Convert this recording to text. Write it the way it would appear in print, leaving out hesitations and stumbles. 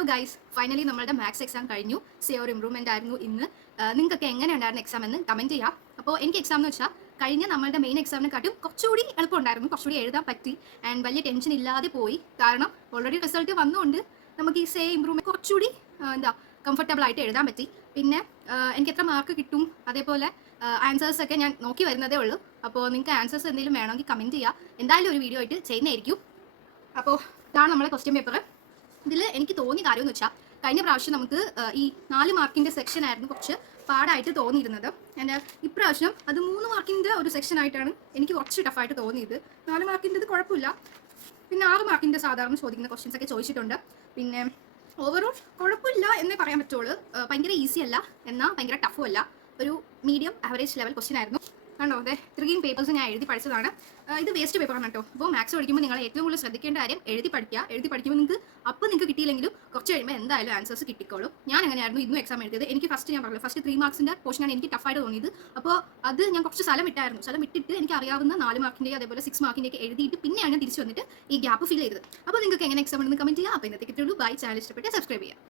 Hello guys, finally നമ്മളുടെ maths exam കഴിഞ്ഞു. സിയോർ improvement ആയിരുന്നു ഇന്ന്. നിങ്ങൾക്കൊക്കെ എങ്ങനെ ഉണ്ടായിരുന്നു എക്സാം എന്ന് കമൻറ്റ് ചെയ്യാം. അപ്പോൾ എനിക്ക് എക്സാം എന്ന് വെച്ചാൽ കഴിഞ്ഞ നമ്മളുടെ മെയിൻ എക്സാമിനെക്കാട്ടും കുറച്ചുകൂടി എളുപ്പമുണ്ടായിരുന്നു, കുറച്ചുകൂടി എഴുതാൻ പറ്റി ആൻഡ് വലിയ ടെൻഷൻ ഇല്ലാതെ പോയി. കാരണം ഓൾറെഡി റിസൾട്ട് വന്നുകൊണ്ട് നമുക്ക് ഈ ഇംപ്രൂവ്മെൻറ്റ് കുറച്ചുകൂടി കംഫർട്ടബിൾ ആയിട്ട് എഴുതാൻ പറ്റി. പിന്നെ എനിക്ക് എത്ര മാർക്ക് കിട്ടും, അതേപോലെ ആൻസേഴ്സ് ഒക്കെ ഞാൻ നോക്കി വരുന്നതേ ഉള്ളൂ. അപ്പോൾ നിങ്ങൾക്ക് ആൻസേഴ്സ് എന്തെങ്കിലും വേണമെങ്കിൽ കമൻറ്റ് ചെയ്യുക. എന്തായാലും ഒരു വീഡിയോ ആയിട്ട് ചെയ്യുന്നതായിരിക്കും. അപ്പോൾ ഇതാണ് നമ്മളെ ക്വസ്റ്റ്യൻ പേപ്പർ. ഇതിൽ എനിക്ക് തോന്നിയ കാര്യം എന്ന് വെച്ചാൽ കഴിഞ്ഞ പ്രാവശ്യം നമുക്ക് ഈ 4 മാർക്കിൻ്റെ സെക്ഷൻ ആയിരുന്നു കുറച്ച് പാടായിട്ട് തോന്നിയിരുന്നത്. ആൻഡ് ഇപ്രാവശ്യം അത് 3 മാർക്കിൻ്റെ ഒരു സെക്ഷൻ ആയിട്ടാണ് എനിക്ക് കുറച്ച് ടഫായിട്ട് തോന്നിയത്. 4 മാർക്കിൻ്റെ കുഴപ്പമില്ല. പിന്നെ 6 മാർക്കിൻ്റെ സാധാരണ ചോദിക്കുന്ന ക്വസ്റ്റ്യൻസ് ഒക്കെ ചോദിച്ചിട്ടുണ്ട്. പിന്നെ ഓവറോൾ കുഴപ്പമില്ല എന്നേ പറയാൻ പറ്റുള്ളൂ. ഭയങ്കര ഈസി അല്ല, എന്നാൽ ഭയങ്കര ടഫും അല്ല. ഒരു മീഡിയം ആവറേജ് ലെവൽ ക്വസ്റ്റ്യൻ ആയിരുന്നു. കണ്ടോ, അതെ 3 പേപ്പേഴ്സ് ഞാൻ എഴുതി പഠിച്ചതാണ്. ഇത് വേസ്റ്റ് പേപ്പറാണ് കേട്ടോ. അപ്പോൾ മാത്സ് പഠിക്കുമ്പോൾ നിങ്ങൾ ഏറ്റവും കൂടുതൽ ശ്രദ്ധിക്കേണ്ട കാര്യം എഴുതി പഠിക്കുക. എഴുതി പഠിക്കുമ്പോൾ നിങ്ങൾക്ക് കിട്ടിയില്ലെങ്കിലും കുറച്ച് കഴിയുമ്പോൾ എന്തായാലും ആൻസേഴ്സ് കിട്ടിക്കോളും. ഞാൻ അങ്ങനെയായിരുന്നു ഇന്നും എക്സാം എഴുതിയത്. എനിക്ക് ഞാൻ പറഞ്ഞു ഫസ്റ്റ് 3 മാർക്സിൻ്റെ പോർഷനാണ് എനിക്ക് ടഫായിട്ട് തോന്നിയത്. അപ്പോൾ അത് ഞാൻ കുറച്ച് സ്ഥലം വിട്ടിട്ട് എനിക്ക് അറിയാവുന്ന 4 മാർക്കിൻ്റെ അതേപോലെ 6 മാർക്കിൻ്റെ ഒക്കെ എഴുതിയിട്ട് പിന്നെയാണ് ഞാൻ തിരിച്ചു വന്നിട്ട് ഈ ഗ്യാപ്പ് ഫിൽ ചെയ്തത്. അപ്പോൾ നിങ്ങൾക്ക് എങ്ങനെ എക്സാം ഉണ്ടെന്ന് കമൻറ്റ് ചെയ്യുക. അപ്പോൾ ഇന്നത്തേക്ക് ബൈ. ചാനൽ ഇഷ്ടപ്പെട്ട് സബ്സ്ക്രൈബ് ചെയ്യുക.